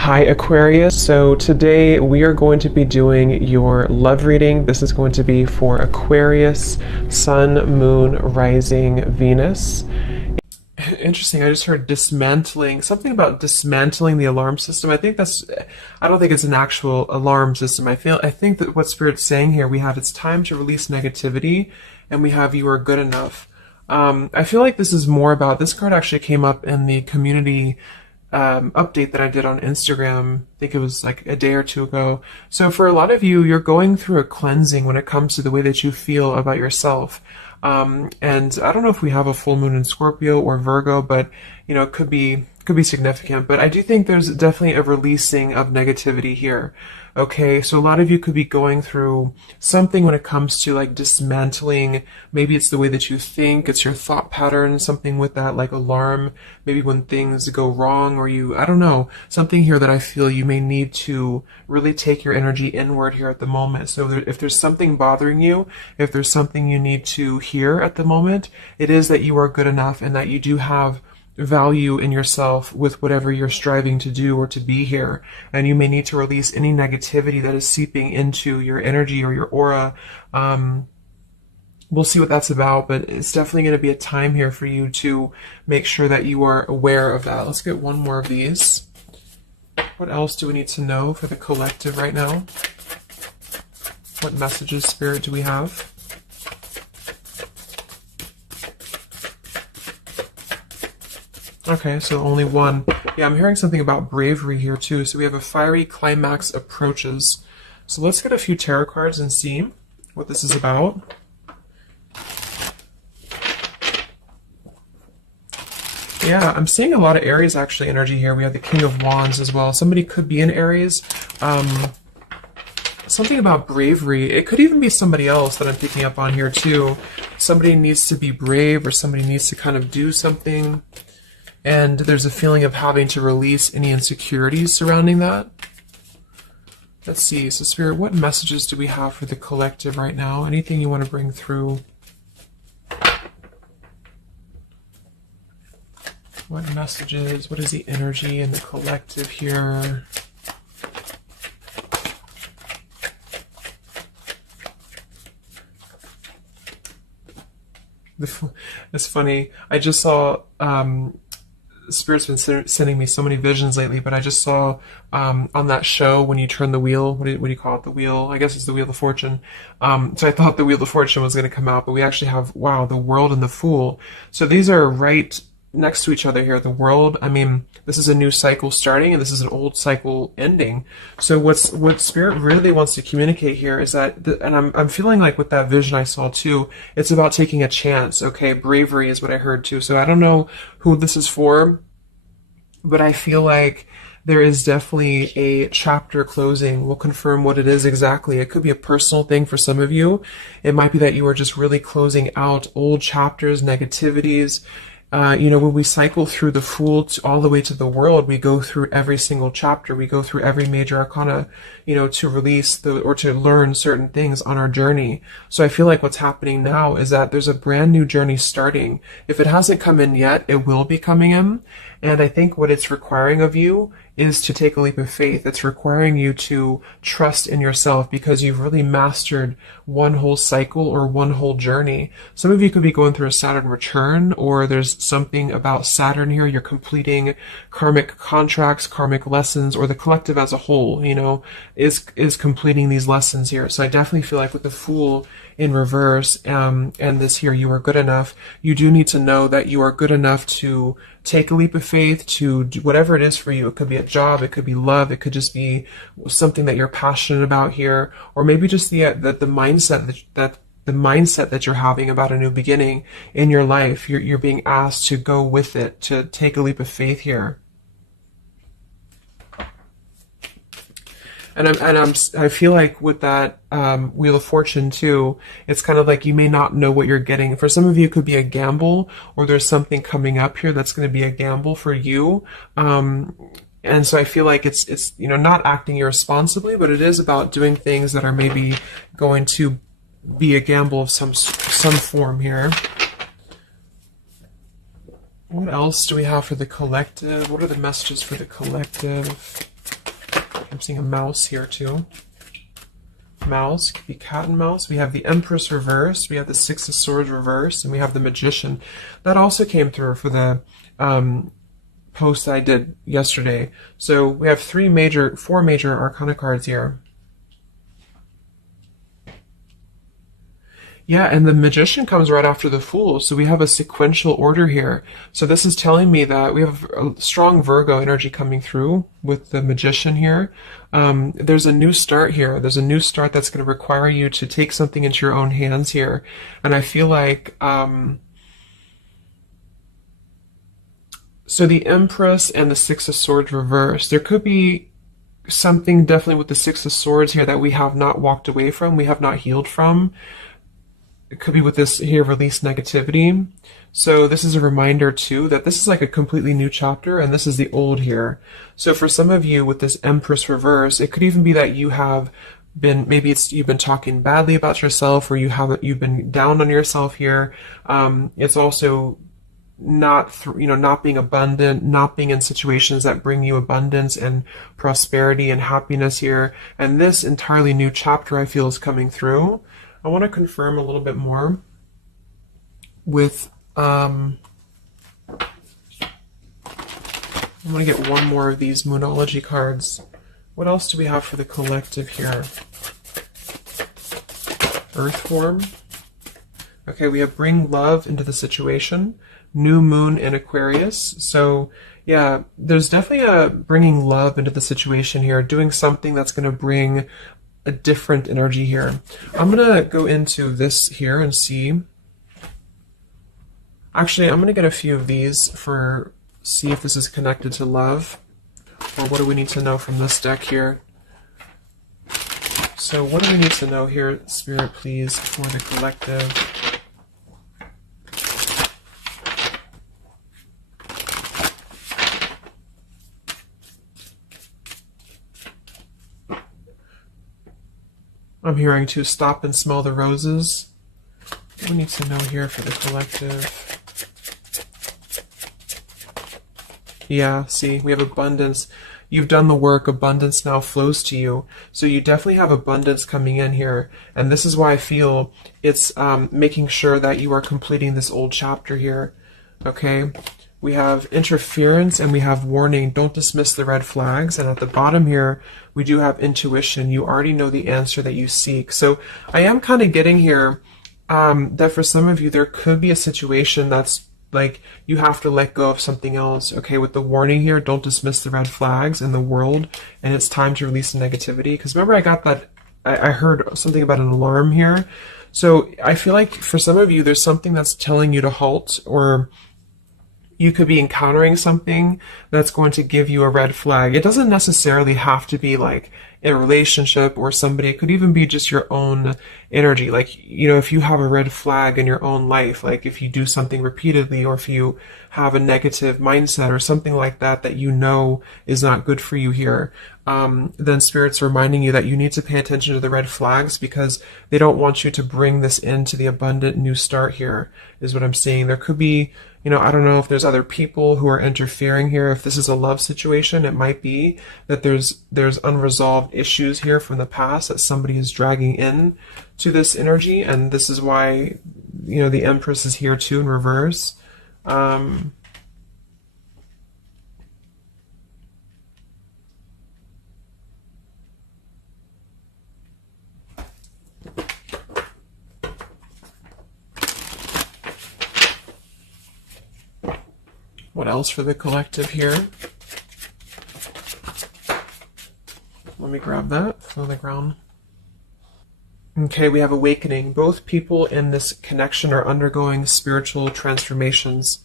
Hi Aquarius, so today we are going to be doing your love reading. This is going to be for Aquarius, Sun, Moon, Rising, Venus. Interesting, I just heard dismantling, something about dismantling the alarm system. I don't think it's an actual alarm system. I think that what Spirit's saying here, we have it's time to release negativity, and we have you are good enough. I feel like this is more about, this card actually came up in the community update that I did on Instagram. I think it was like a day or two ago. So for a lot of you, you're going through a cleansing when it comes to the way that you feel about yourself. And I don't know if we have a full moon in Scorpio or Virgo, but you know, it could be significant. But I do think there's definitely a releasing of negativity here. Okay, so a lot of you could be going through something when it comes to like dismantling. Maybe it's the way that you think, it's your thought pattern, something with that like alarm, maybe when things go wrong, or I don't know, something here that I feel you may need to really take your energy inward here at the moment. So if there's something bothering you, if there's something you need to hear at the moment, it is that you are good enough and that you do have value in yourself with whatever you're striving to do or to be here. And you may need to release any negativity that is seeping into your energy or your aura. We'll see what that's about, but it's definitely going to be a time here for you to make sure that you are aware of that. Let's get one more of these. What else do we need to know for the collective right now? What messages, Spirit, do we have? Okay, so only one. Yeah, I'm hearing something about bravery here too. So we have a fiery climax approaches. So let's get a few tarot cards and see what this is about. Yeah, I'm seeing a lot of Aries actually energy here. We have the King of Wands as well. Somebody could be in Aries. Something about bravery. It could even be somebody else that I'm picking up on here too. Somebody needs to be brave, or somebody needs to kind of do something. And there's a feeling of having to release any insecurities surrounding that. Let's see. So Spirit, what messages do we have for the collective right now? Anything you want to bring through? What messages? What is the energy in the collective here? It's funny. I just saw... Spirit's been sending me so many visions lately, but I just saw on that show when you turn the wheel, what do you call it? The wheel, I guess it's the Wheel of Fortune. So I thought the Wheel of Fortune was going to come out, but we actually have, wow, the World and the Fool. So these are right next to each other here. The World, I mean, this is a new cycle starting, and this is an old cycle ending. So what Spirit really wants to communicate here is that, and I'm feeling like with that vision I saw too, it's about taking a chance. Okay, bravery is what I heard too. So I don't know who this is for, but I feel like there is definitely a chapter closing. We'll confirm what it is exactly. It could be a personal thing for some of you. It might be that you are just really closing out old chapters, negativities. You know, when we cycle through the Fool all the way to the World, we go through every single chapter. We go through every major arcana, you know, to release or to learn certain things on our journey. So I feel like what's happening now is that there's a brand new journey starting. If it hasn't come in yet, it will be coming in. And I think what it's requiring of you is to take a leap of faith. It's requiring you to trust in yourself because you've really mastered one whole cycle or one whole journey. Some of you could be going through a Saturn return, or there's something about Saturn here. You're completing karmic contracts, karmic lessons, or the collective as a whole, you know, is completing these lessons here. So I definitely feel like with the Fool in reverse, and this here, you are good enough. You do need to know that you are good enough to take a leap of faith, to do whatever it is for you. It could be a job, it could be love, it could just be something that you're passionate about here, or maybe just the mindset that you're having about a new beginning in your life. You're being asked to go with it, to take a leap of faith here. And I feel like with that Wheel of Fortune too, it's kind of like you may not know what you're getting. For some of you, it could be a gamble, or there's something coming up here that's going to be a gamble for you. And so I feel like it's you know, not acting irresponsibly, but it is about doing things that are maybe going to be a gamble of some form here. What else do we have for the collective? What are the messages for the collective? I'm seeing a mouse here too. Mouse, could be cat and mouse. We have the Empress reversed, we have the Six of Swords reversed, and we have the Magician. That also came through for the post that I did yesterday. So we have four major Arcana cards here. Yeah, and the Magician comes right after the Fool, so we have a sequential order here. So this is telling me that we have a strong Virgo energy coming through with the Magician here. There's a new start here. There's a new start that's going to require you to take something into your own hands here. And I feel like, so the Empress and the Six of Swords reversed. There could be something definitely with the Six of Swords here that we have not walked away from, we have not healed from. It could be with this here, release negativity. So this is a reminder too that this is like a completely new chapter, and this is the old here. So for some of you with this Empress reverse, it could even be that you have been, maybe you've been talking badly about yourself, or you've been down on yourself here. It's also not being abundant, not being in situations that bring you abundance and prosperity and happiness here. And this entirely new chapter I feel is coming through. I want to confirm a little bit more with, I'm going to get one more of these Moonology cards. What else do we have for the collective here? Earth form. Okay, we have bring love into the situation. New moon in Aquarius. So yeah, there's definitely a bringing love into the situation here, doing something that's going to bring a different energy here. I'm going to go into this here and see. Actually, I'm going to get a few of these see if this is connected to love, or what do we need to know from this deck here. So what do we need to know here, Spirit, please, for the collective? I'm hearing to stop and smell the roses. What do we need to know here for the collective? Yeah, see, we have abundance. You've done the work. Abundance now flows to you. So you definitely have abundance coming in here. And this is why I feel it's making sure that you are completing this old chapter here. Okay? We have interference and we have warning. Don't dismiss the red flags. And at the bottom here, we do have intuition. You already know the answer that you seek. So I am kind of getting here that for some of you, there could be a situation that's like you have to let go of something else. Okay, with the warning here, don't dismiss the red flags in the world. And it's time to release the negativity. Because remember, I got that, I heard something about an alarm here. So I feel like for some of you, there's something that's telling you to halt, or you could be encountering something that's going to give you a red flag. It doesn't necessarily have to be like a relationship or somebody. It could even be just your own energy. Like, you know, if you have a red flag in your own life, like if you do something repeatedly, or if you have a negative mindset or something like that, that you know is not good for you here, then Spirit's reminding you that you need to pay attention to the red flags, because they don't want you to bring this into the abundant new start here, is what I'm seeing. There could be, you know, I don't know if there's other people who are interfering here. If this is a love situation, it might be that there's unresolved issues here from the past that somebody is dragging in to this energy, and this is why, you know, the Empress is here too in reverse. What else for the collective here? Let me grab that on the ground. Okay, we have awakening. Both people in this connection are undergoing spiritual transformations.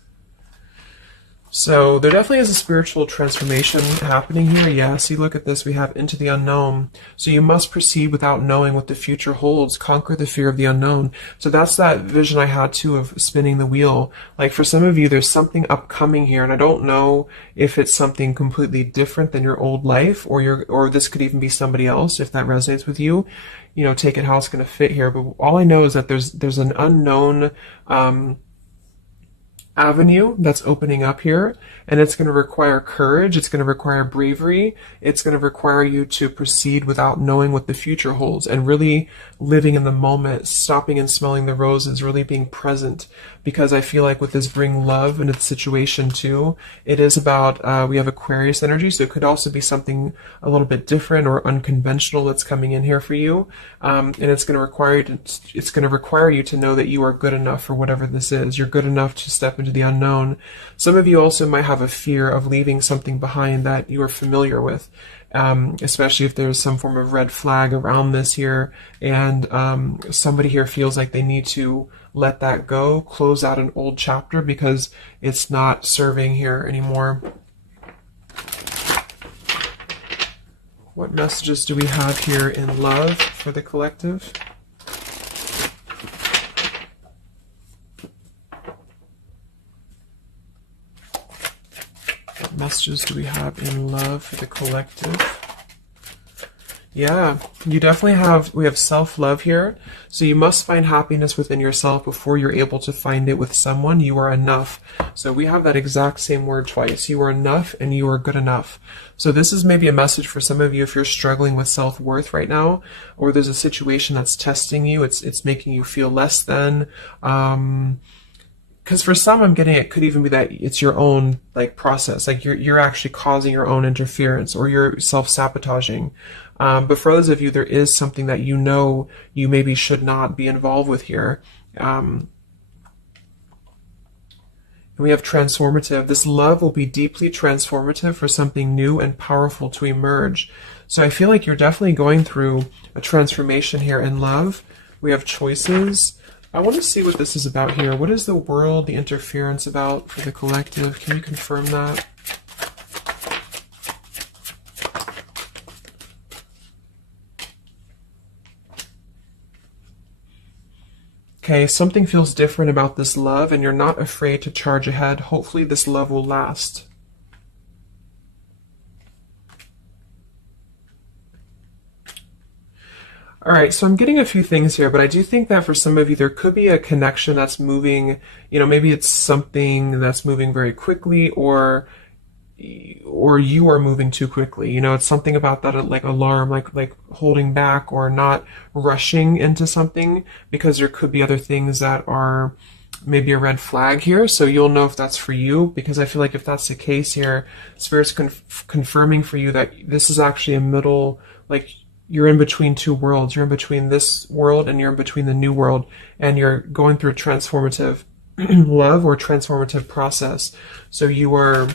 So there definitely is a spiritual transformation happening here. Yeah, see, look at this. We have into the unknown. So you must proceed without knowing what the future holds. Conquer the fear of the unknown. So that's that vision I had too of spinning the wheel. Like for some of you, there's something upcoming here, and I don't know if it's something completely different than your old life, or this could even be somebody else. If that resonates with you, you know, take it how it's going to fit here. But all I know is that there's an unknown avenue that's opening up here, and it's going to require courage, it's going to require bravery, it's going to require you to proceed without knowing what the future holds, and really living in the moment, stopping and smelling the roses, really being present. Because I feel like with this bring love into the situation too, it is about, we have Aquarius energy, so it could also be something a little bit different or unconventional that's coming in here for you, and it's going to require you to know that you are good enough for whatever this is. You're good enough to step into the unknown. Some of you also might have a fear of leaving something behind that you are familiar with, especially if there's some form of red flag around this here, and somebody here feels like they need to let that go, close out an old chapter because it's not serving here anymore. What messages do we have here in love for the collective? What messages do we have in love for the collective? Yeah, you definitely we have self-love here. So you must find happiness within yourself before you're able to find it with someone. You are enough. So we have that exact same word twice. You are enough and you are good enough. So this is maybe a message for some of you if you're struggling with self-worth right now, or there's a situation that's testing you. It's making you feel less than, because for some, I'm getting it could even be that it's your own process, like you're actually causing your own interference, or you're self-sabotaging. But for others of you, there is something that you know you maybe should not be involved with here. And we have transformative. This love will be deeply transformative for something new and powerful to emerge. So I feel like you're definitely going through a transformation here in love. We have choices. I want to see what this is about here. What is the world, the interference about for the collective? Can you confirm that? Okay, something feels different about this love, and you're not afraid to charge ahead. Hopefully this love will last. All right, so I'm getting a few things here, but I do think that for some of you, there could be a connection that's moving, maybe it's something that's moving very quickly, or you are moving too quickly. It's something about that, like alarm, like holding back or not rushing into something, because there could be other things that are maybe a red flag here. So you'll know if that's for you, because I feel like if that's the case here, Spirit's confirming for you that this is actually a middle, like you're in between two worlds. You're in between this world and you're in between the new world, and you're going through a transformative love or transformative process. So you are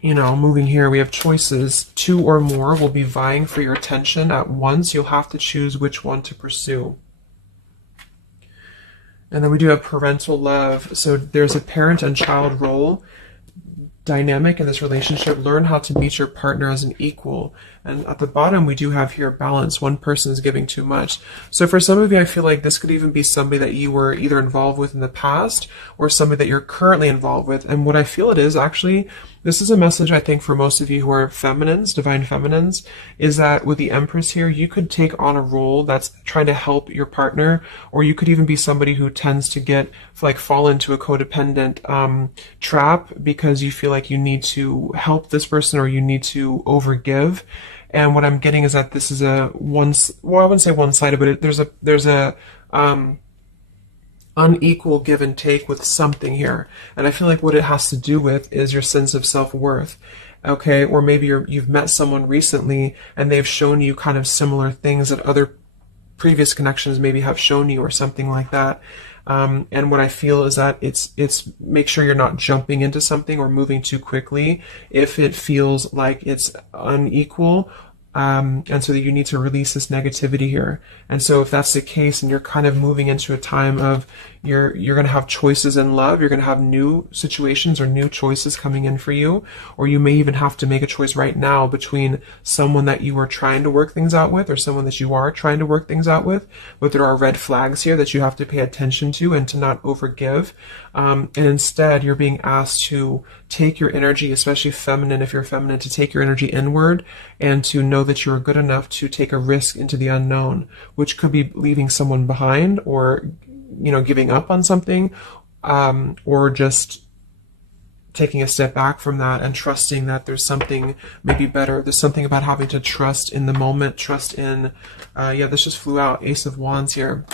moving here. We have choices. Two or more will be vying for your attention at once. You'll have to choose which one to pursue. And then we do have parental love. So there's a parent and child role dynamic in this relationship. Learn how to meet your partner as an equal. And at the bottom, we do have here balance. One person is giving too much. So for some of you, I feel like this could even be somebody that you were either involved with in the past or somebody that you're currently involved with. And what I feel it is actually, this is a message I think for most of you who are feminines, divine feminines, is that with the Empress here, you could take on a role that's trying to help your partner, or you could even be somebody who tends to fall into a codependent trap because you feel like you need to help this person or you need to overgive. And what I'm getting is that this is I wouldn't say one-sided, but there's a unequal give and take with something here. And I feel like what it has to do with is your sense of self-worth. Okay, or maybe you've met someone recently and they've shown you kind of similar things that other previous connections maybe have shown you, or something like that. And what I feel is that it's make sure you're not jumping into something or moving too quickly if it feels like it's unequal. And so that you need to release this negativity here. And so if that's the case and you're kind of moving into a time of you're going to have choices in love, you're going to have new situations or new choices coming in for you, or you may even have to make a choice right now between someone that you are trying to work things out with or someone that you are trying to work things out with, but there are red flags here that you have to pay attention to and to not overgive. And instead you're being asked to take your energy, especially feminine, if you're feminine, to take your energy inward and to know that you're good enough to take a risk into the unknown, which could be leaving someone behind or, giving up on something. or just taking a step back from that and trusting that there's something maybe better. There's something about having to trust in the moment, trust in, yeah, this just flew out, Ace of Wands here.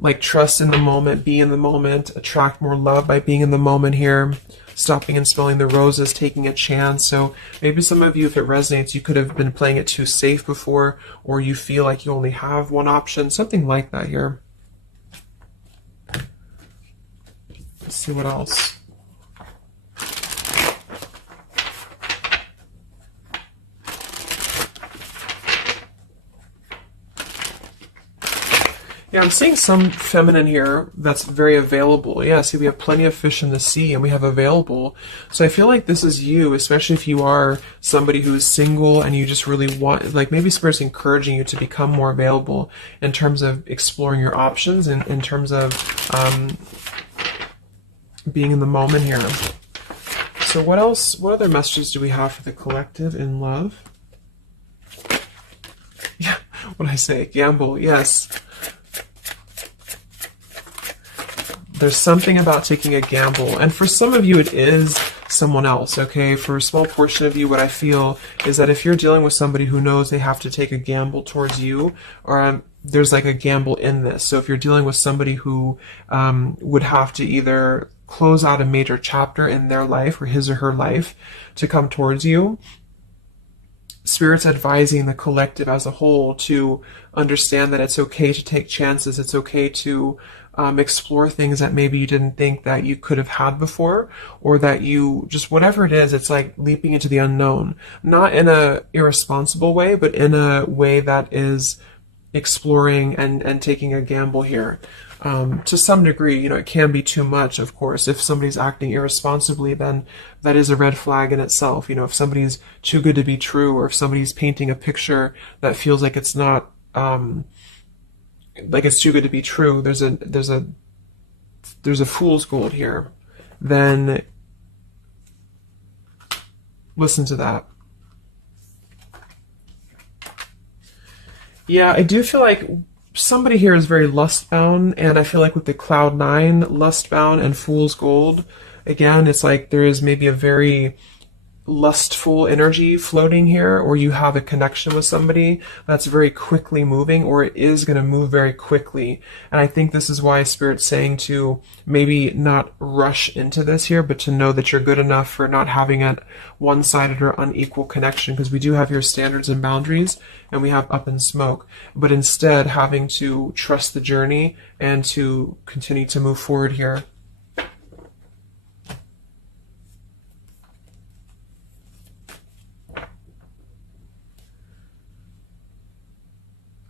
Like trust in the moment, be in the moment, attract more love by being in the moment here, stopping and smelling the roses, taking a chance. So maybe some of you, if it resonates, you could have been playing it too safe before, or you feel like you only have one option, something like that here. Let's see what else. Yeah, I'm seeing some feminine here that's very available. Yeah, see, we have plenty of fish in the sea, and we have available. So I feel like this is you, especially if you are somebody who is single and you just really want, like maybe Spirit's encouraging you to become more available in terms of exploring your options and in terms of being in the moment here. So what else, what other messages do we have for the collective in love? Yeah, what did I say? Gamble, yes. There's something about taking a gamble, and for some of you it is someone else, okay? For a small portion of you, what I feel is that if you're dealing with somebody who knows they have to take a gamble towards you, or there's like a gamble in this. So if you're dealing with somebody who would have to either close out a major chapter in their life or his or her life to come towards you, Spirit's advising the collective as a whole to understand that it's okay to take chances. It's okay to explore things that maybe you didn't think that you could have had before, or that you just, whatever it is, it's like leaping into the unknown. Not in a irresponsible way, but in a way that is exploring and taking a gamble here. To some degree, you know, it can be too much, of course. If somebody's acting irresponsibly, then that is a red flag in itself. You know, if somebody's too good to be true, or if somebody's painting a picture that feels like it's not, like it's too good to be true, there's a fool's gold here, then listen to that. Yeah, I do feel like somebody here is very lust-bound, and I feel like with the Cloud 9, lust-bound and fool's gold, again, it's like there is maybe a very lustful energy floating here, or you have a connection with somebody that's very quickly moving, or it is going to move very quickly. And I think this is why Spirit's saying to maybe not rush into this here, but to know that you're good enough for not having a one-sided or unequal connection, because we do have your standards and boundaries, and we have up in smoke, but instead having to trust the journey and to continue to move forward here.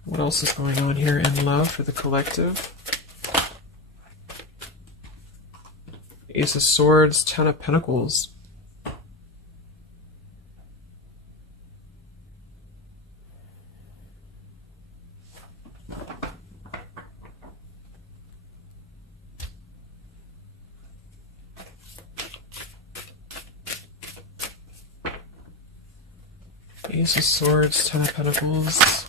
What else is going on here in love for the collective? Ace of Swords, Ten of Pentacles. Ace of Swords, Ten of Pentacles.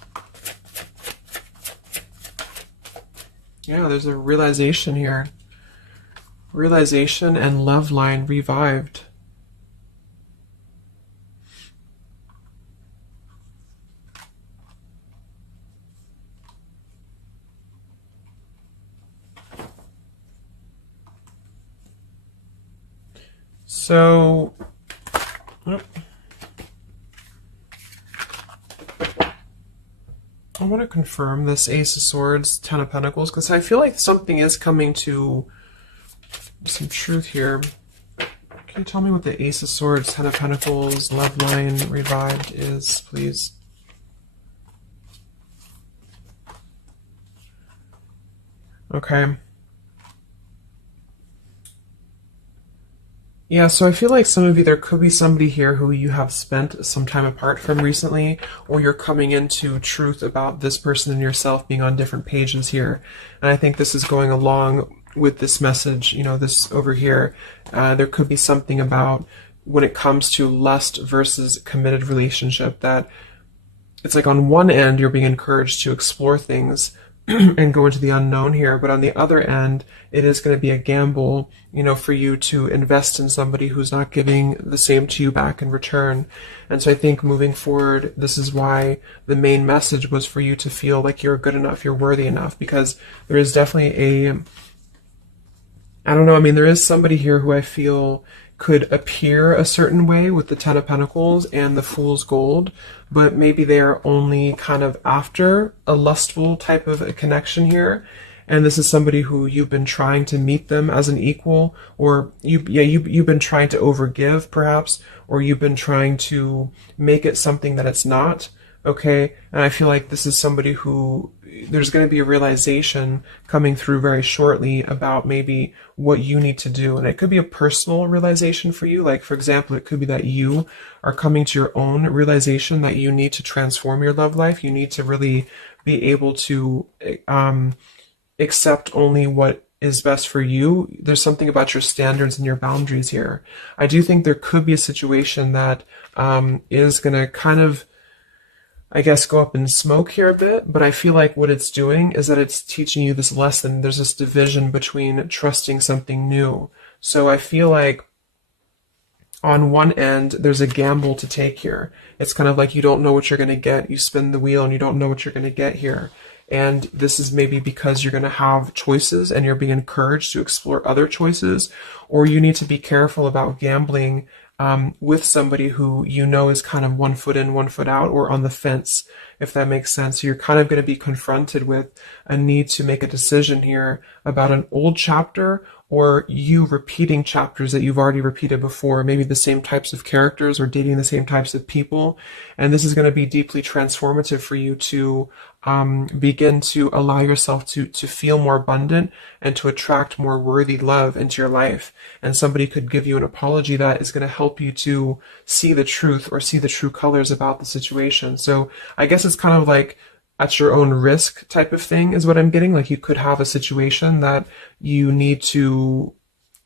Yeah, there's a realization here. Realization and love line revived. So, I want to confirm this Ace of Swords, Ten of Pentacles, because I feel like something is coming to some truth here. Can you tell me what the Ace of Swords, Ten of Pentacles, love line revived is, please? Okay. Yeah, so I feel like some of you, there could be somebody here who you have spent some time apart from recently, or you're coming into truth about this person and yourself being on different pages here. And I think this is going along with this message, you know, this over here. There could be something about when it comes to lust versus committed relationship, that it's like on one end you're being encouraged to explore things, and go into the unknown here. But on the other end, it is going to be a gamble, for you to invest in somebody who's not giving the same to you back in return. And so I think moving forward, this is why the main message was for you to feel like you're good enough, you're worthy enough, because there is definitely I don't know, I mean, there is somebody here who I feel could appear a certain way with the Ten of Pentacles and the Fool's Gold, but maybe they are only kind of after a lustful type of a connection here. And this is somebody who you've been trying to meet them as an equal, or you've been trying to overgive perhaps, or you've been trying to make it something that it's not. Okay, and I feel like this is somebody who there's going to be a realization coming through very shortly about maybe what you need to do. And it could be a personal realization for you. Like, for example, it could be that you are coming to your own realization that you need to transform your love life. You need to really be able to accept only what is best for you. There's something about your standards and your boundaries here. I do think there could be a situation that is going to kind of, I guess, go up in smoke here a bit, but I feel like what it's doing is that it's teaching you this lesson. There's this division between trusting something new. So I feel like on one end, there's a gamble to take here. It's kind of like you don't know what you're going to get. You spin the wheel and you don't know what you're going to get here. And this is maybe because you're going to have choices and you're being encouraged to explore other choices, or you need to be careful about gambling with somebody who you know is kind of 1 foot in, 1 foot out, or on the fence, if that makes sense. So you're kind of going to be confronted with a need to make a decision here about an old chapter, or you repeating chapters that you've already repeated before, maybe the same types of characters or dating the same types of people. And this is going to be deeply transformative for you to begin to allow yourself to feel more abundant and to attract more worthy love into your life. And somebody could give you an apology that is going to help you to see the truth or see the true colors about the situation. So I guess it's kind of like at your own risk type of thing is what I'm getting. Like, you could have a situation that you need to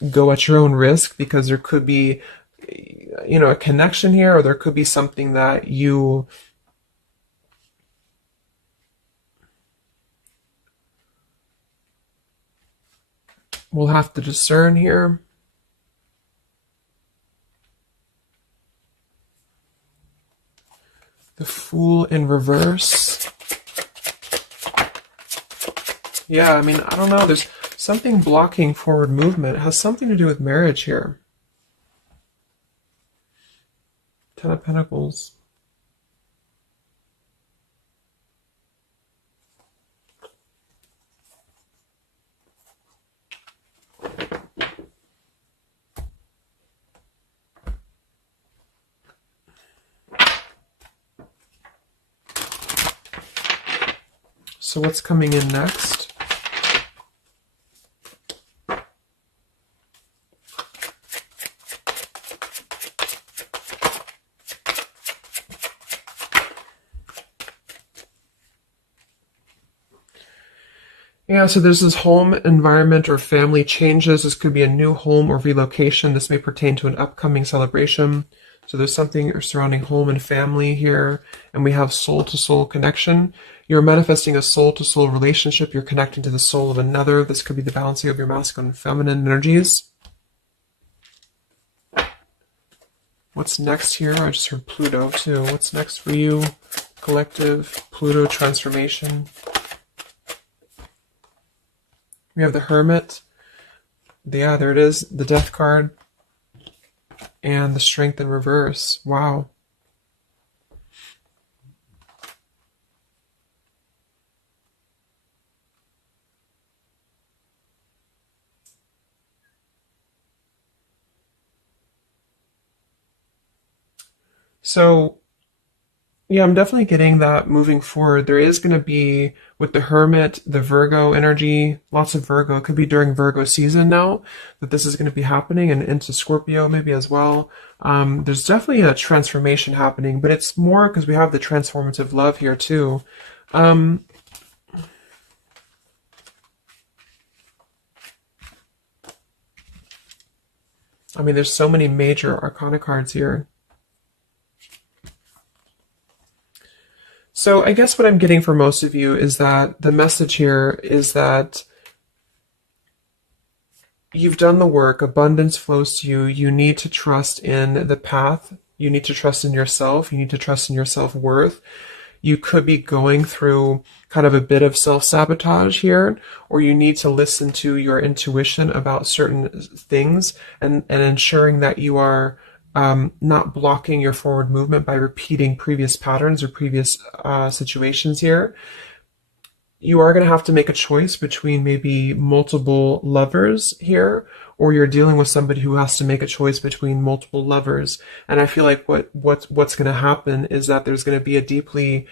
go at your own risk because there could be, a connection here, or there could be something that you will have to discern here. The Fool in reverse. Yeah, I mean, I don't know. There's something blocking forward movement. It has something to do with marriage here. Ten of Pentacles. So what's coming in next? Yeah, so there's this home environment or family changes. This could be a new home or relocation. This may pertain to an upcoming celebration. So there's something surrounding home and family here. And we have soul-to-soul connection. You're manifesting a soul-to-soul relationship. You're connecting to the soul of another. This could be the balancing of your masculine and feminine energies. What's next here? I just heard Pluto too. What's next for you? Collective, Pluto transformation. We have the Hermit. Yeah, there it is. The Death card. And the Strength in reverse. Wow. So, yeah, I'm definitely getting that moving forward. There is going to be, with the Hermit, the Virgo energy, lots of Virgo. It could be during Virgo season now that this is going to be happening, and into Scorpio maybe as well. There's definitely a transformation happening, but it's more because we have the transformative love here too. I mean, there's so many major arcana cards here. So I guess what I'm getting for most of you is that the message here is that you've done the work, abundance flows to you. You need to trust in the path. You need to trust in yourself. You need to trust in your self-worth. You could be going through kind of a bit of self-sabotage here, or you need to listen to your intuition about certain things and ensuring that you are not blocking your forward movement by repeating previous patterns or previous situations here. You are going to have to make a choice between maybe multiple lovers here, or you're dealing with somebody who has to make a choice between multiple lovers. And I feel like what's going to happen is that there's going to be a deeply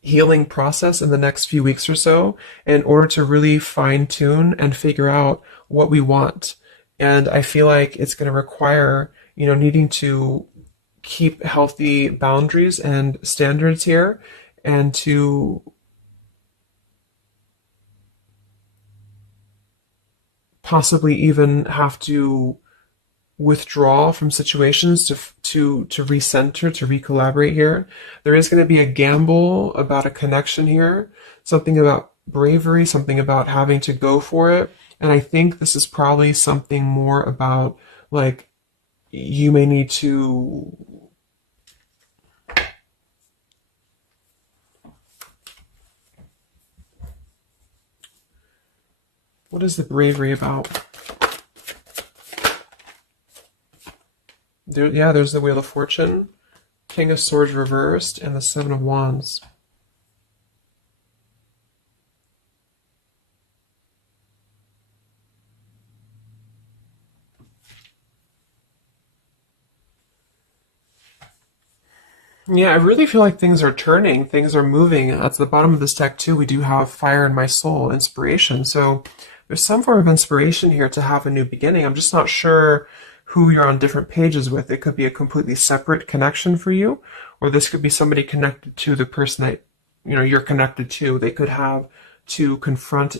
healing process in the next few weeks or so in order to really fine tune and figure out what we want. And I feel like it's going to require, needing to keep healthy boundaries and standards here, and to possibly even have to withdraw from situations to recenter, to recollaborate here. There is going to be a gamble about a connection here, something about bravery, something about having to go for it. And I think this is probably something more about, like, you may need to what is the bravery about? There's the Wheel of Fortune, King of Swords reversed, and the Seven of Wands. Yeah, I really feel like things are turning, things are moving. At the bottom of this deck too, we do have Fire in My Soul, inspiration. So there's some form of inspiration here to have a new beginning. I'm just not sure who you're on different pages with. It could be a completely separate connection for you, or this could be somebody connected to the person that you're connected to. They could have to confront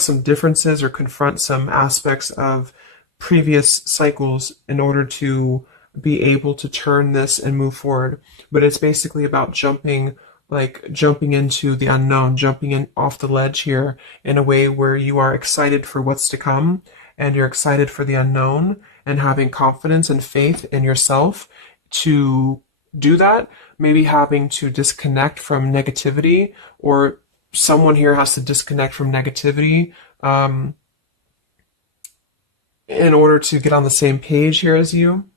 some differences or confront some aspects of previous cycles in order to be able to turn this and move forward. But it's basically about jumping into the unknown, jumping in off the ledge here in a way where you are excited for what's to come, and you're excited for the unknown, and having confidence and faith in yourself to do that. Maybe having to disconnect from negativity, or someone here has to disconnect from negativity in order to get on the same page here as you.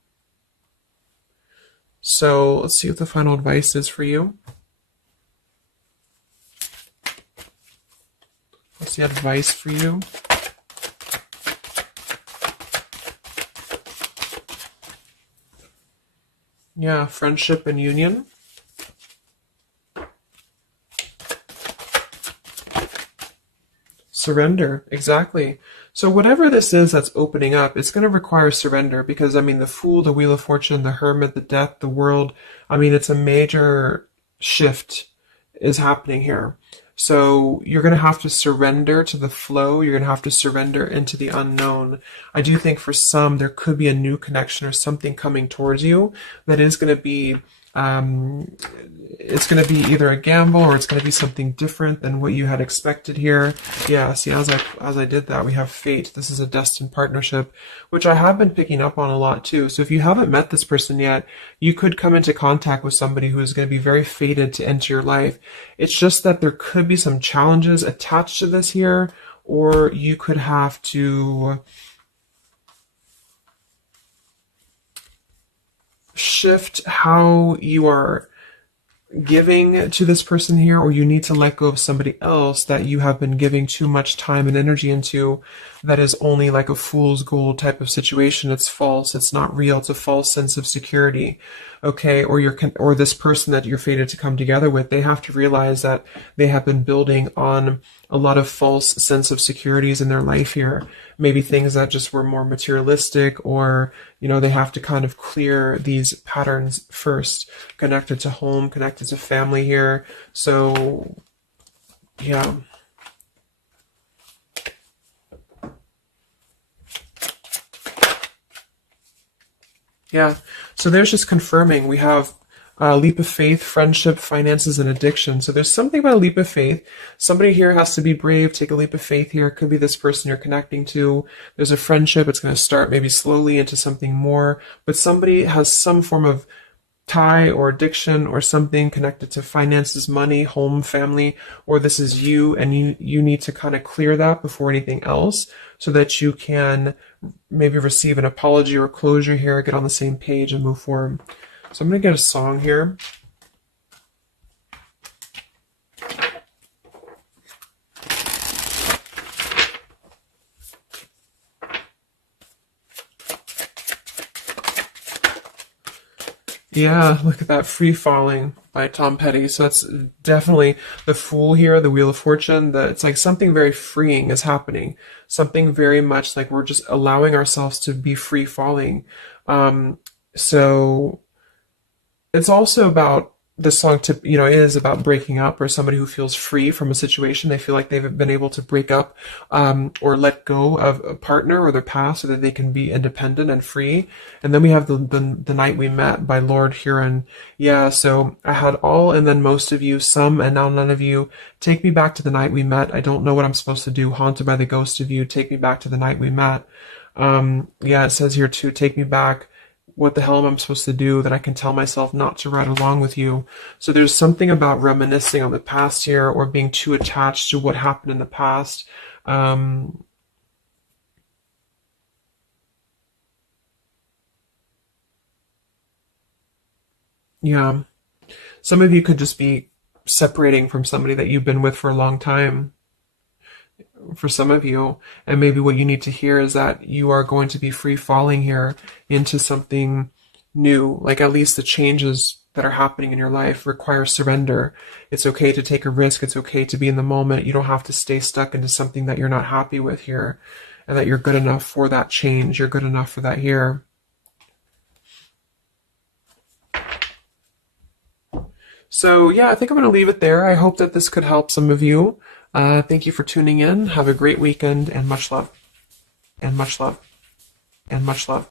So let's see what the final advice is for you. What's the advice for you? Yeah, friendship and union. Surrender, exactly. So whatever this is that's opening up, it's going to require surrender, because, the Fool, the Wheel of Fortune, the Hermit, the Death, the World, it's a major shift is happening here. So you're going to have to surrender to the flow. You're going to have to surrender into the unknown. I do think for some, there could be a new connection or something coming towards you that is going to be it's going to be either a gamble, or it's going to be something different than what you had expected here. Yeah, see, as I did that, we have fate. This is a destined partnership, which I have been picking up on a lot too. So if you haven't met this person yet, you could come into contact with somebody who is going to be very fated to enter your life. It's just that there could be some challenges attached to this here, or you could have to shift how you are giving to this person here, or you need to let go of somebody else that you have been giving too much time and energy into, that is only like a fool's gold type of situation. It's false, it's not real, it's a false sense of security. Okay, or this person that you're fated to come together with, they have to realize that they have been building on a lot of false sense of securities in their life here. Maybe things that just were more materialistic, or they have to kind of clear these patterns first, connected to home, connected to family here. So yeah. Yeah, so there's just confirming. We have Leap of faith, friendship, finances, and addiction. So there's something about a leap of faith. Somebody here has to be brave, take a leap of faith here. It could be this person you're connecting to. There's a friendship. It's going to start maybe slowly into something more, but somebody has some form of tie or addiction or something connected to finances, money, home, family, or this is you, and you need to kind of clear that before anything else so that you can maybe receive an apology or closure here, get on the same page and move forward. So I'm going to get a song here. Yeah, look at that, Free Falling by Tom Petty. So that's definitely the Fool here, the Wheel of Fortune. It's like something very freeing is happening. Something very much like we're just allowing ourselves to be free falling. So it's also about this song to is about breaking up, or somebody who feels free from a situation. They feel like they've been able to break up or let go of a partner or their past so that they can be independent and free. And then we have the Night We Met by Lord Huron. Yeah, so I had all and then most of you, some and now none of you. Take me back to the night we met. I don't know what I'm supposed to do. Haunted by the ghost of you. Take me back to the night we met. Yeah, it says here too, take me back. What the hell am I supposed to do that I can tell myself not to ride along with you? So there's something about reminiscing on the past here, or being too attached to what happened in the past. Yeah. Some of you could just be separating from somebody that you've been with for a long time, for some of you. And maybe what you need to hear is that you are going to be free falling here into something new. Like, at least the changes that are happening in your life require surrender. It's okay to take a risk. It's okay to be in the moment. You don't have to stay stuck into something that you're not happy with here, and that you're good enough for that change. You're good enough for that here. So yeah, I think I'm going to leave it there. I hope that this could help some of you. Thank you for tuning in. Have a great weekend, and much love, and much love, and much love.